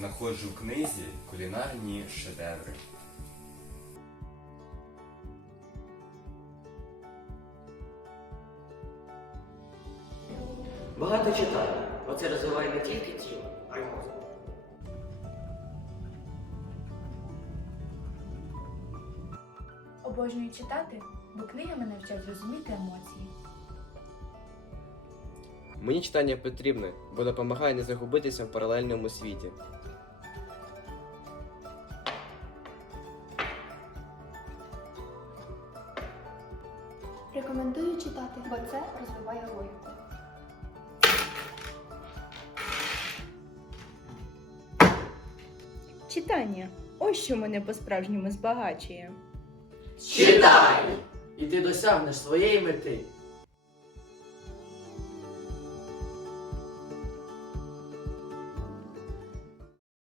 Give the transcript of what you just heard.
знаходжу в книзі кулінарні шедеври. Багато читати, бо це розвиває не тільки тіло, а й мозок. Обожнюю читати, бо книги мене вчать розуміти емоції. Мені читання потрібне, бо допомагає не загубитися в паралельному світі. Рекомендую читати, бо це розвиває логіку. Читання. Ось що мене по-справжньому збагачує. Читай! І ти досягнеш своєї мети.